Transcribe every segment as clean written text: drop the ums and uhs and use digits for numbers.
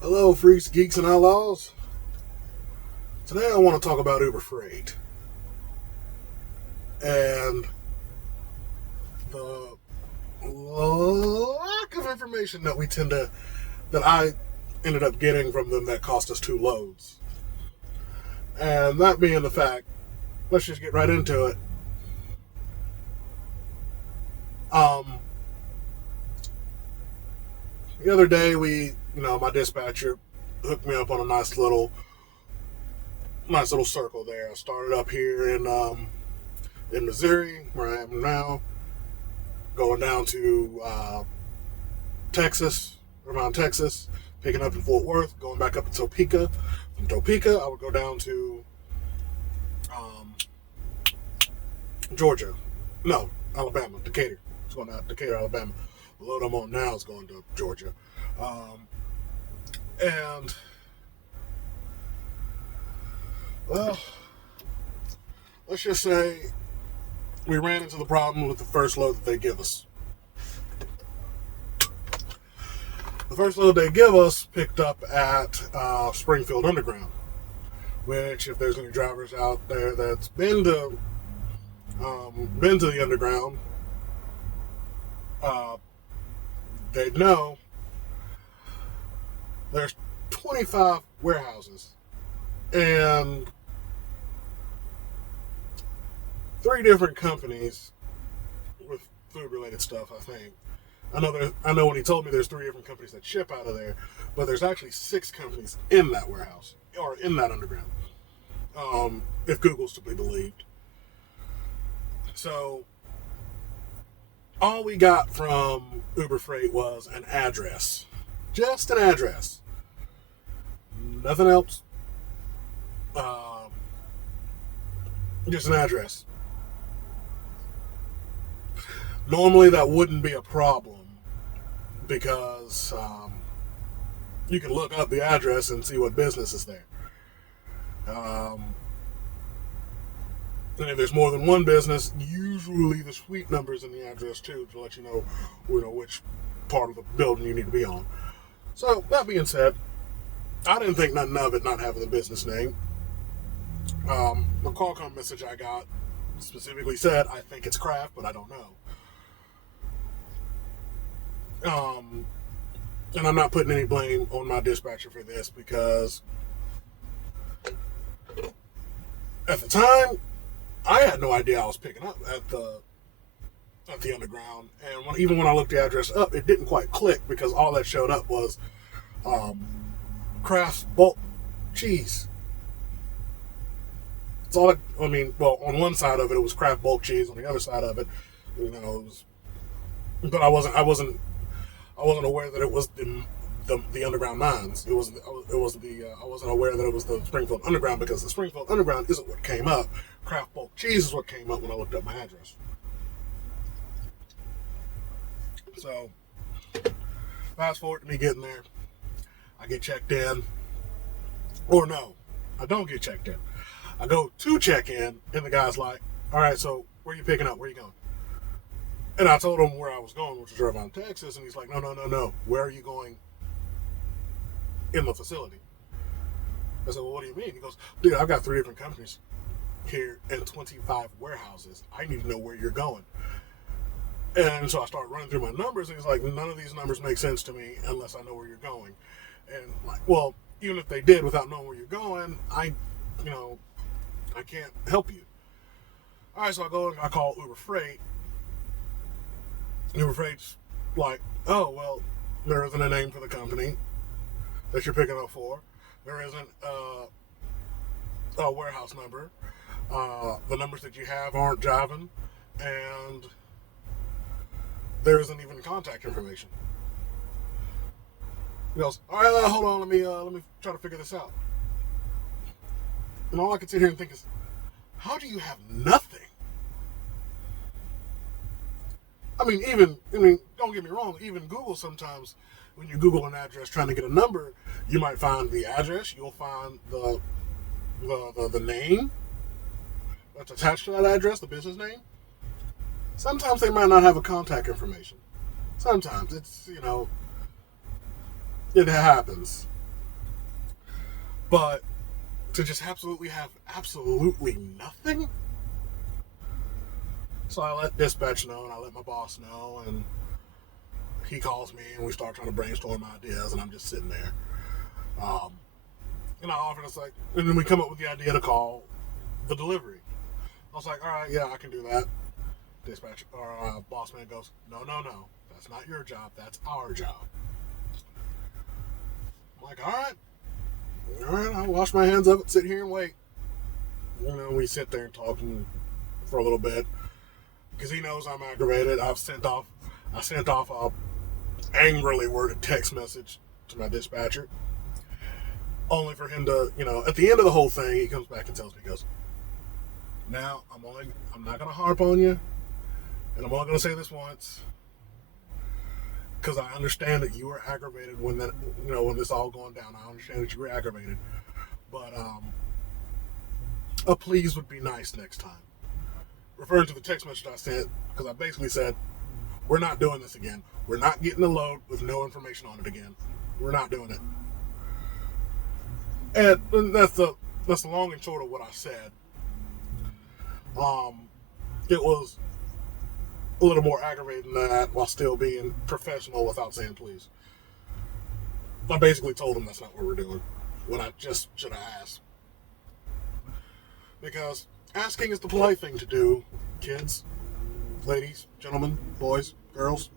Hello, freaks, geeks, and outlaws. Today I want to talk about Uber Freight and the lack of information that I ended up getting from them that cost us two loads. And that being the fact, let's just get right into it. Um, the other day, my dispatcher hooked me up on a nice little circle there. I started up here in Missouri, where I am now, going down to Texas, around Texas, picking up in Fort Worth, going back up to Topeka. From Topeka, I would go down to um, Georgia. No, Alabama, Decatur. It's going to Decatur, Alabama. The load I'm on now is going to Georgia. Um, and, well, let's just say we ran into the problem with the first load that they give us. The first load they give us picked up at Springfield Underground, which, if there's any drivers out there that's been to the Underground, they'd know there's 25 warehouses and three different companies with food-related stuff. I think. I know when he told me there's three different companies that ship out of there, but there's actually six companies in that warehouse or in that underground. If Google's to be believed. So all we got from Uber Freight was an address. Just an address. Nothing else. Just an address. Normally that wouldn't be a problem because you can look up the address and see what business is there. And if there's more than one business, usually the suite number's in the address too to let you know which part of the building you need to be on. So that being said, I didn't think nothing of it not having the business name. The Qualcomm message I got specifically said, I think it's Kraft, but I don't know. And I'm not putting any blame on my dispatcher for this because at the time, I had no idea I was picking up at the underground, and even when I looked the address up, it didn't quite click because all that showed up was Kraft bulk cheese. It's all on one side of it was Kraft bulk cheese. On the other side of it, it was. But I wasn't aware that it was the underground mines. I wasn't aware that it was the Springfield Underground because the Springfield Underground isn't what came up. Kraft bulk cheese is what came up when I looked up my address. So, fast forward to me getting there. I get checked in. Or no, I don't get checked in. I go to check in, and the guy's like, all right, so where are you picking up? Where are you going? And I told him where I was going, which was around Texas, and he's like, no. Where are you going in the facility? I said, well, what do you mean? He goes, dude, I've got three different companies here and 25 warehouses. I need to know where you're going. And so I start running through my numbers, and he's like, none of these numbers make sense to me unless I know where you're going. And like, well, even if they did without knowing where you're going, I can't help you. All right, so I call Uber Freight. Uber Freight's like, oh, well, there isn't a name for the company that you're picking up for. There isn't a warehouse number. The numbers that you have aren't jiving. And there isn't even contact information. He goes, all right, hold on, let me try to figure this out. And all I can sit here and think is, how do you have nothing? Don't get me wrong, even Google sometimes, when you Google an address trying to get a number, you might find the address, you'll find the name that's attached to that address, the business name. Sometimes they might not have a contact information. Sometimes it happens. But to just absolutely have absolutely nothing. So I let dispatch know, and I let my boss know, and he calls me, and we start trying to brainstorm ideas, and I'm just sitting there. And I offered us like, and then we come up with the idea to call the delivery. I was like, all right, yeah, I can do that. Dispatch or boss man goes, no, that's not your job, that's our job. I'm like, all right, I'll wash my hands of it, sit here and wait. We sit there and talk for a little bit because he knows I'm aggravated. I sent off a angrily worded text message to my dispatcher, only for him to, at the end of the whole thing, he comes back and tells me, he goes, now I'm not gonna harp on you, and I'm only gonna say this once, because I understand that you were aggravated when this all going down. I understand that you were aggravated, but a please would be nice next time. Referring to the text message I sent, because I basically said, we're not doing this again. We're not getting a load with no information on it again. We're not doing it. And that's the long and short of what I said. It was a little more aggravating than that, while still being professional without saying please. I basically told him that's not what we're doing, when I just should have asked. Because asking is the polite thing to do, kids, ladies, gentlemen, boys, girls.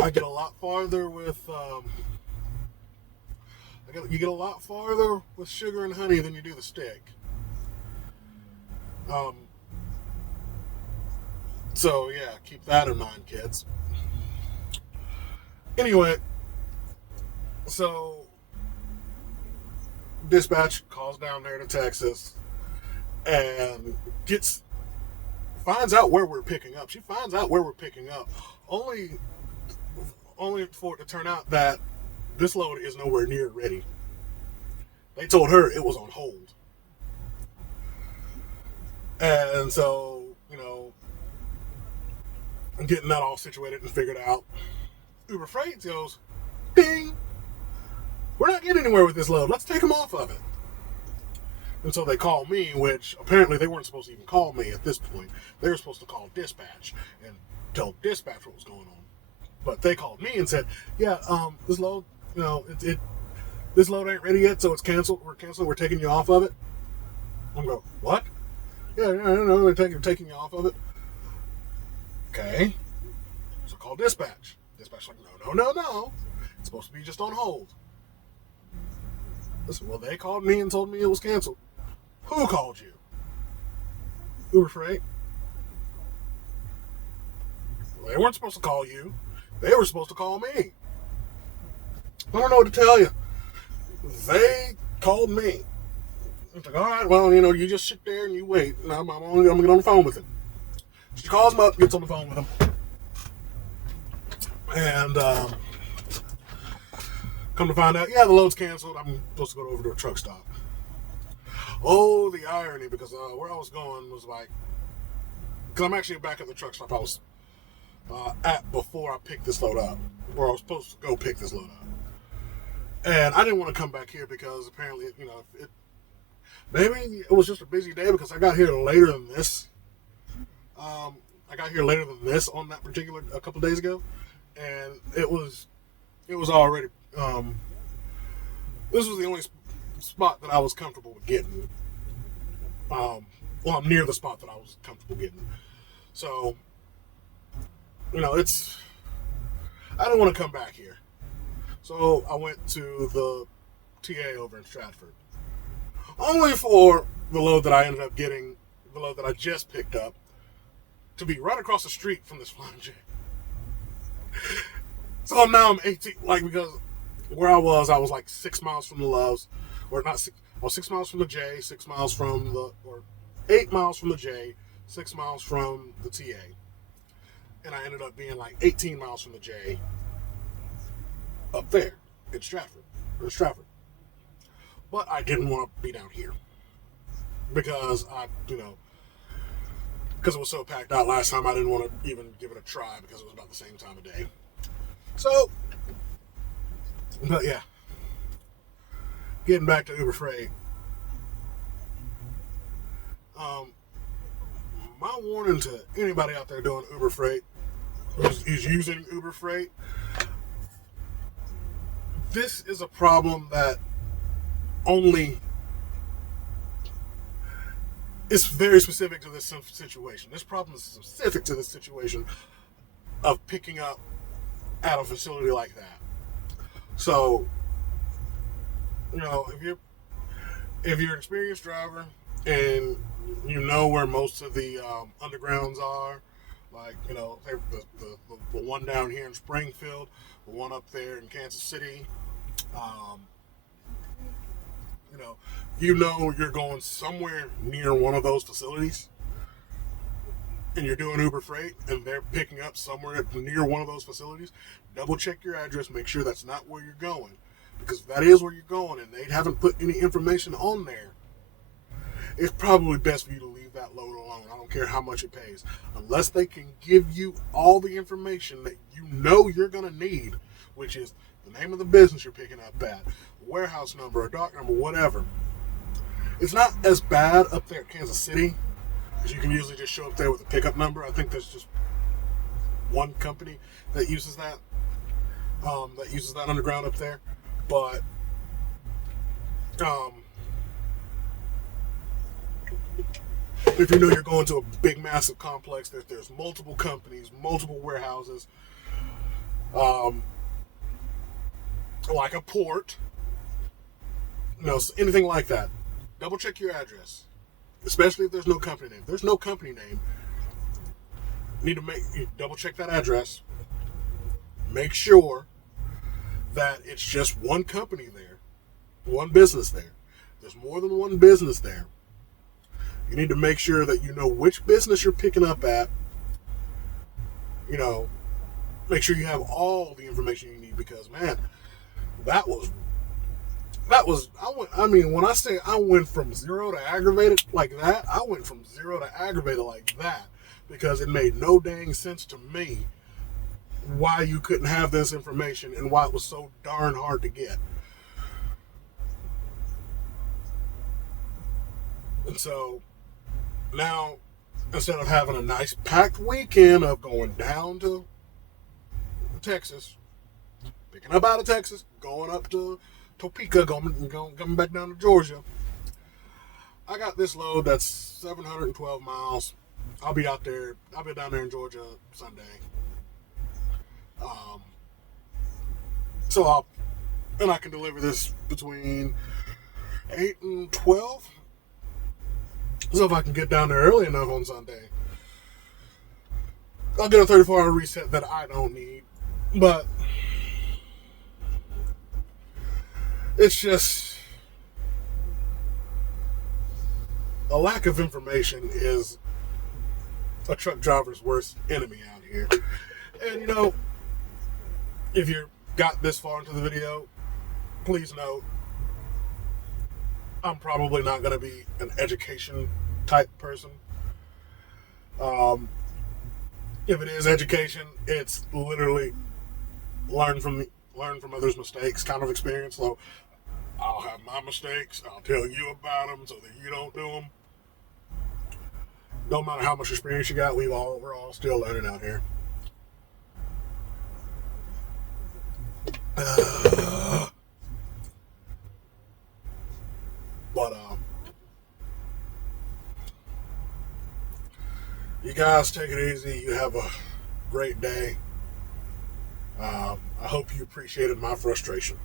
I get a lot farther with you get a lot farther with sugar and honey than you do the stick. So yeah, keep that in mind, kids. Anyway, so dispatch calls down there to Texas and finds out where we're picking up. She finds out where we're picking up, only for it to turn out that this load is nowhere near ready. They told her it was on hold. And so, I'm getting that all situated and figured out. Uber Frieght goes, ding, we're not getting anywhere with this load. Let's take them off of it. And so they call me, which apparently they weren't supposed to even call me at this point. They were supposed to call dispatch and tell dispatch what was going on. But they called me and said, yeah, this load, this load ain't ready yet, so it's canceled. We're canceling. We're taking you off of it. I'm going, what? Yeah, no, they're taking you off of it. Okay. So call dispatch. Dispatch like, no. It's supposed to be just on hold. Listen, well, they called me and told me it was canceled. Who called you? Uber Frieght. Well, they weren't supposed to call you. They were supposed to call me. I don't know what to tell you. They called me. It's like, all right, well, you just sit there and you wait. And I'm going to get on the phone with him. She calls him up, gets on the phone with him. And come to find out, yeah, the load's canceled. I'm supposed to go over to a truck stop. Oh, the irony, because where I was going was like, because I'm actually back at the truck stop I was at before I picked this load up, where I was supposed to go pick this load up. And I didn't want to come back here because apparently, maybe it was just a busy day because I got here later than this. I got here later than this on that particular, a couple days ago. And it was already, this was the only spot that I was comfortable with getting. I'm near the spot that I was comfortable getting. So, I didn't want to come back here. So I went to the TA over in Stratford. Only for the load that I ended up getting, the load that I just picked up, to be right across the street from this Flying J. So now I'm 18, because where I was like 6 miles from the Loves, or not 6, well, 6 miles from the J, 6 miles from or 8 miles from the J, 6 miles from the TA. And I ended up being like 18 miles from the J up there in Stratford. But I didn't want to be down here because because it was so packed out last time, I didn't want to even give it a try because it was about the same time of day. So But yeah, getting back to Uber Freight. Um, my warning to anybody out there doing Uber Freight who's using Uber Freight, this is a problem that only is very specific to this situation. This problem is specific to this situation of picking up at a facility like that. So, if you're an experienced driver and you know where most of the undergrounds are, like the one down here in Springfield, the one up there in Kansas City, um, you're going somewhere near one of those facilities, and you're doing Uber Freight, and they're picking up somewhere near one of those facilities. Double check your address, make sure that's not where you're going, because if that is where you're going and they haven't put any information on there, it's probably best for you to leave that load alone. I don't care how much it pays. Unless they can give you all the information that you know you're going to need, which is the name of the business you're picking up at, warehouse number, a dock number, whatever. It's not as bad up there at Kansas City, because you can usually just show up there with a pickup number. I think there's just one company that uses that underground up there. But if you know you're going to a big, massive complex, there's multiple companies, multiple warehouses, like a port, anything like that. Double check your address, especially if there's no company name. If there's no company name, you double check that address. Make sure that it's just one company there, one business there. There's more than one business there. You need to make sure that you know which business you're picking up at. Make sure you have all the information you need, because man, when I say I went from zero to aggravated like that, I went from zero to aggravated like that, because it made no dang sense to me why you couldn't have this information and why it was so darn hard to get. And so now, instead of having a nice packed weekend of going down to Texas, picking up out of Texas, going up to Topeka, coming back down to Georgia, I got this load that's 712 miles. I'll be down there in Georgia Sunday. I can deliver this between 8 and 12. So if I can get down there early enough on Sunday, I'll get a 34-hour reset that I don't need. But it's just a lack of information is a truck driver's worst enemy out here. And if you got this far into the video, please note, I'm probably not going to be an education type person. If it is education, it's literally learn from others' mistakes kind of experience. So I'll have my mistakes. I'll tell you about them so that you don't do them. No matter how much experience you got, we're all still learning out here. But you guys take it easy. You have a great day. I hope you appreciated my frustration.